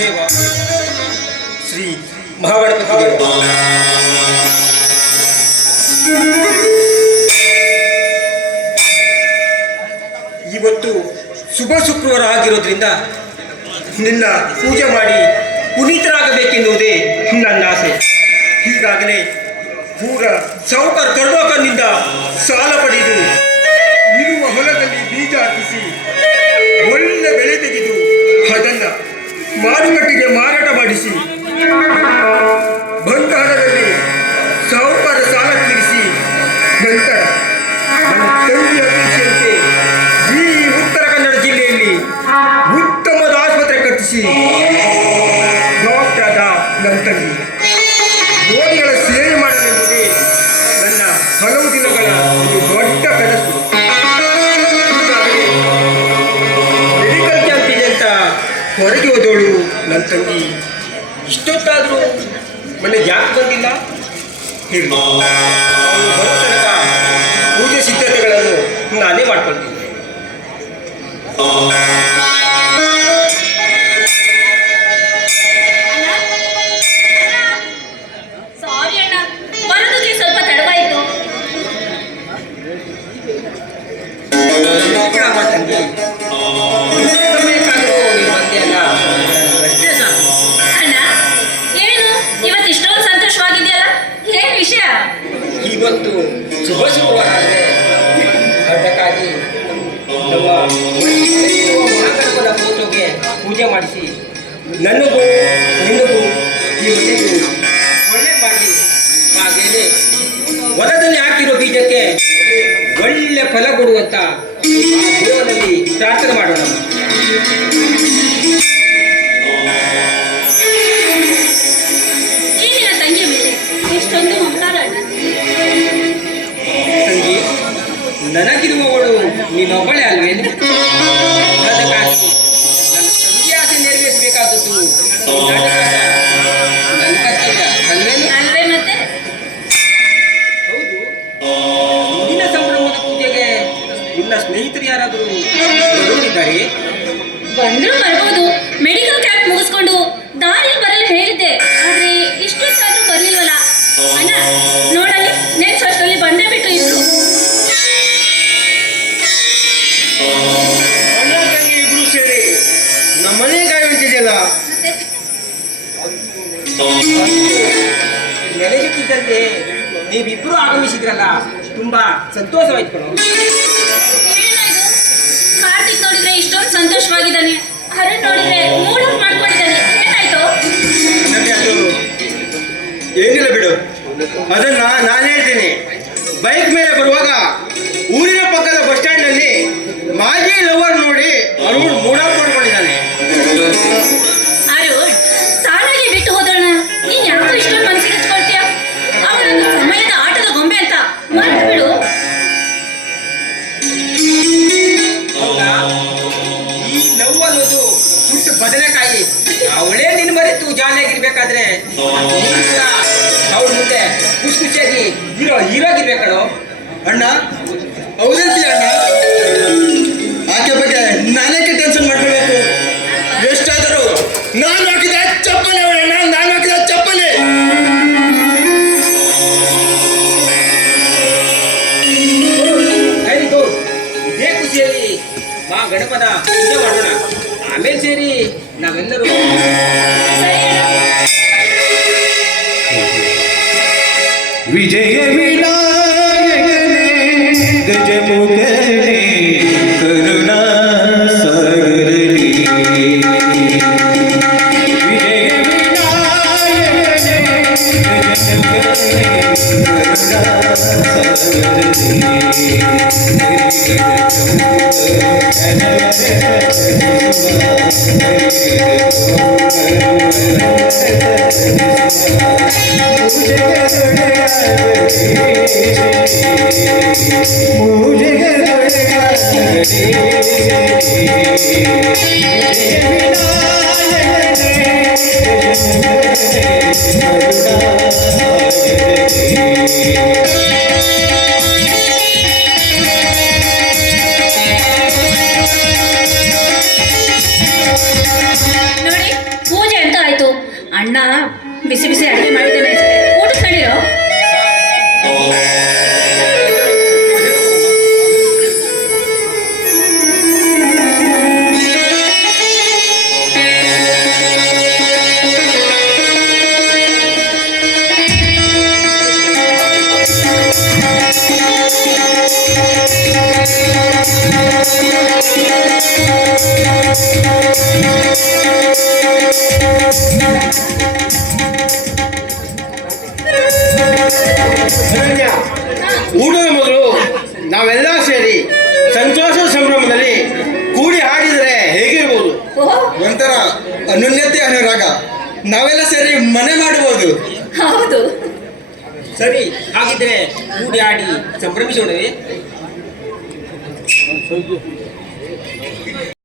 ದೇವ ಶ್ರೀ ಮಹಾಗಣಪತಿ ದೇವ. ಇವತ್ತು ಶುಭ ಶುಕ್ರವಾರ ಆಗಿರೋದ್ರಿಂದ ನಿನ್ನ ಪೂಜೆ ಮಾಡಿ ಪುನೀತರಾಗಬೇಕೆನ್ನುವುದೇ ನನ್ನ ಆಸೆ. ಈಗಾಗಲೇ ಪೂರ ಸಾಹುಕಾರ ಕರುಣಾಕರನಿಂದ ಸಾಲ ಪಡೆದು ಇರುವ ಹೊಲದಲ್ಲಿ ಬೀಜ ಹಾಕಿಸಿ ಒಳ್ಳೆ ಬೆಳೆ ತೆಗೆದು ಅದನ್ನು ಮಾರುಕಟ್ಟೆಗೆ ಮಾರಾಟ ಮಾಡಿಸಿ ಬಂದ ಹಣದಲ್ಲಿ ಸಾಹುಕಾರ ಸಾಲ ತೀರಿಸಿ ನಂತರ ನನ್ನ ತಂಗಿ ಅಪೇಕ್ಷೆಯಂತೆ ಈ ಉತ್ತರ ಕನ್ನಡ ಜಿಲ್ಲೆಯಲ್ಲಿ ಉತ್ತಮದ ಆಸ್ಪತ್ರೆ ಕಟ್ಟಿಸಿ ಡಾಕ್ಟರ್ ಆದ ನನ್ನ ತಂಗಿ ರೋಗಿಗಳ ಸೇವೆ ಮಾಡಲೆಂಬುದೇ ನನ್ನ ಹಲವು ದಿನಗಳ ಒಂದು ದೊಡ್ಡ ಕನಸು. ಮೆಡಿಕಲ್ ಕ್ಯಾಂಪ್ ಇದೆ ಅಂತ ಹೊರಗೆ ಹೋದವಳು ನನ್ನ ತಂಗಿ ಇಷ್ಟೊತ್ತಾದರೂ ಮನೆಗೆ ಯಾಕೆ ಬಂದಿಲ್ಲ ಹೇಳಿ. ಬರೋ ತನಕ ಪೂಜೆ ಸಿದ್ಧತೆಗಳನ್ನು ನಾನೇ ಮಾಡ್ಕೊಳ್ತೀನಿ. ಸಾರಿ ಅಣ್ಣ, ಬರೋದಕ್ಕೆ ಸ್ವಲ್ಪ ತಡವಾಯಿತು. ಅಣ್ಣ, ಏನು ಇವತ್ತು ಇಷ್ಟೊಂದು ಸಂತೋಷವಾಗಿದೆಯಲ್ಲ, ಏನ್ ವಿಷಯ? ಇವತ್ತು ಶುಭ ಶುಕ್ರವಾರ ಆದರೆ ಅದಕ್ಕಾಗಿ ನಮ್ಮ ಮಹಾಗಣಪನ ಫೋಟೋಗೆ ಪೂಜೆ ಮಾಡಿಸಿ ನನಗೂ ನಿನಗೂ ಈ ಮನೆಗೂ ಒಳ್ಳೆ ಮಾಡಿ ಹಾಗೇನೆ ಹೊಲದಲ್ಲಿ ಹಾಕಿರೋ ಬೀಜಕ್ಕೆ ಒಳ್ಳೆ ಫಲ ಕೊಡುವಂತ ದೇವರಲ್ಲಿ ಪ್ರಾರ್ಥನೆ ಮಾಡೋಣ. ಏನಿನ ತಂಗಿ ಮೇಲೆ ಇಷ್ಟೊಂದು ಮಮಕಾರ ಅಣ್ಣ? ತಂಗಿ, ನನಗಿರುವವಳು ನೀನೊಬ್ಬಳೇ ಅಲ್ವೇನು? ಅದಕ್ಕಾಗಿ ನನ್ನ ತಂಗಿ ಆಸೆ ನೆರವೇರಿಸಬೇಕಾದದ್ದು ನನ್ನ ಕರ್ತವ್ಯ ಅಲ್ವೇನು? ಅಲ್ವೇ ಮತ್ತೆ? ಹೌದು. ನಿನ್ನ ಸಂಭ್ರಮದ ಪೂಜೆಗೆ ನಿನ್ನ ಸ್ನೇಹಿತರು ಯಾರಾದರೂ ಬರೋರಿದ್ದಾರೆ? ಬಂದ್ರು ಬರ್ಬೋದು. ಮೆಡಿಕಲ್ ಕ್ಯಾಂಪ್ ಮುಗಿಸ್ಕೊಂಡು ದಾರಿ ಬರಲು ಹೇಳಿದ್ದೆ, ಆದ್ರೆ ಇಷ್ಟೊತ್ತಾದ್ರೂ ಬರ್ಲಿಲ್ವಲ್ಲ. ಅಣ್ಣ ನೋಡಲ್ಲಿ, ನೆಕ್ಸ್ಟ್ ವರ್ಷದಲ್ಲಿ ಬಂದೇ ಬಿಟ್ಟು ಇಬ್ರು. ಅಣ್ಣ ತಂಗಿ ಇಬ್ರು ಸೇರಿ ನಮ್ಮ ಮನೆ ಕಾಯುತ್ತಿದೆಯಲ್ಲ. ನೆನೆಯುತ್ತಿದ್ದಂತೆ ನೀವಿಬ್ರು ಆಗಮಿಸಿದ್ರಲ್ಲ, ತುಂಬಾ ಸಂತೋಷವಾಯ್ತು ಕಣೋ. ಏನಾಯ್ತು? ಕಾರ್ತಿಕ್ ನೋಡಿದ್ರೆ ಇಷ್ಟೊಂದು ಸಂತೋಷವಾಗಿದ್ದಾನೆ, ಹರನ್ ನೋಡಿದ್ರೆ ಮೂಡ್ ಆಫ್ ಮಾಡ್ಕೊಂಡಿದ್ದಾನೆ. ಏನಾಯ್ತು? ನನಗೆ ಅದು ಏನಿಲ್ಲ ಬಿಡು, ಅದನ್ನ ನಾನು ಹೇಳ್ತೀನಿ. ಬೈಕ್ ಮೇಲೆ ಬರುವಾಗ ಊರಿನ ಪಕ್ಕದ ಬಸ್ ಸ್ಟ್ಯಾಂಡ್ ನಲ್ಲಿ ಮಾಜಿ ಲವರ್ ನೋಡಿ ಅರುಣ್ ಮೂಡಾಫ್ ಮಾಡ್ಕೊಂಡಿದ್ದಾನೆ. ಅರುಣ್ ತಾನಾಗಿ ಬಿಟ್ಟು ಹೋದೋಣ, ನೀನ್ ಯಾಕೋ ಇಷ್ಟೊಂದು ಮನಸ್ಸಿಗೆ ಹಚ್ಕೊಳ್ತೀಯ? ಅವರೊಂದು ಸಮಯದ ಆಟದ ಗೊಂಬೆ ಅಂತ ಮರ್ತು ಬಿಡು. ಹೌದಾ? ಈ ಲವ್ ಅನ್ನೋದು ಸುಟ್ಟು ಬದನೆಕಾಯಿ. ಅವಳೇ ನಿನ್ನ ಮರೆತು ಜಾಲಿಯಾಗಿರ್ಬೇಕಾದ್ರೆ ಅವಳ ಮುಂದೆ ಖುಷಿ ಖುಷಿಯಾಗಿ ಹೀರೋಗಿರ್ಬೇಕಳು. ಅಣ್ಣ ಹೌದಂತೀಯ ಅಣ್ಣ? ಆಕೆ ಬಗ್ಗೆ ನಾನೇಕೆ ಟೆನ್ಷನ್ ಮಾಡ್ಕೊಳ್ಬೇಕು? ಎಷ್ಟಾದರೂ ನಾನು ಹಾಕಿದ ಚಪ್ಪಲಿ ಅವಳಣ್ಣ, ನಾನು ಹಾಕಿದ ಚಪ್ಪಲಿ. Very good. ಇದೇ ಖುಷಿಯಲ್ಲಿ ಮಾ ಗಣಪನ ಪೂಜೆ ಮಾಡೋಣ. ಆಮೇಲೆ ಸೇರಿ ನಾವೆಲ್ಲರೂ ಸರಿ ಅಣ್ಣ. ವಿಜಯ ವಿನಾಯಕನೇ ಗಜಮುಖನೇ ಕರುಣಾ ಸಾಗರನೇ. ವಿಜಯ ವಿನಾಯಕನೇ ಗಜಮುಖನೇ ಕರುಣಾ ನೋಡಿ, ಪೂಜೆ ಅಣ್ಣ ಬಿಸಿ ಬಿಸಿ ಅಡುಗೆ ಮಾಡಿದ್ದಾನೆ ಅನ್ಸುತ್ತೆ. ಊಟ ತಡೀರೋ. ಅನನ್ಯ, ಊಟದ ಮೊದಲು ನಾವೆಲ್ಲ ಸೇರಿ ಸಂತೋಷ ಸಂಭ್ರಮದಲ್ಲಿ ಕೂಡಿ ಹಾಡಿದರೆ ಹೇಗಿರ್ಬೋದು? ಓಹೋ, ಒಂಥರ ಅನುನ್ಯತೆ ಅನುರಾಗ. ನಾವೆಲ್ಲ ಸೇರಿ ಮನೆ ಮಾಡಬಹುದು. ಹೌದು. ಸರಿ, ಹಾಗಿದ್ರೆ ಕೂಡಿ ಆಡಿ ಸಂಭ್ರಮಿಸೋಣವೇ?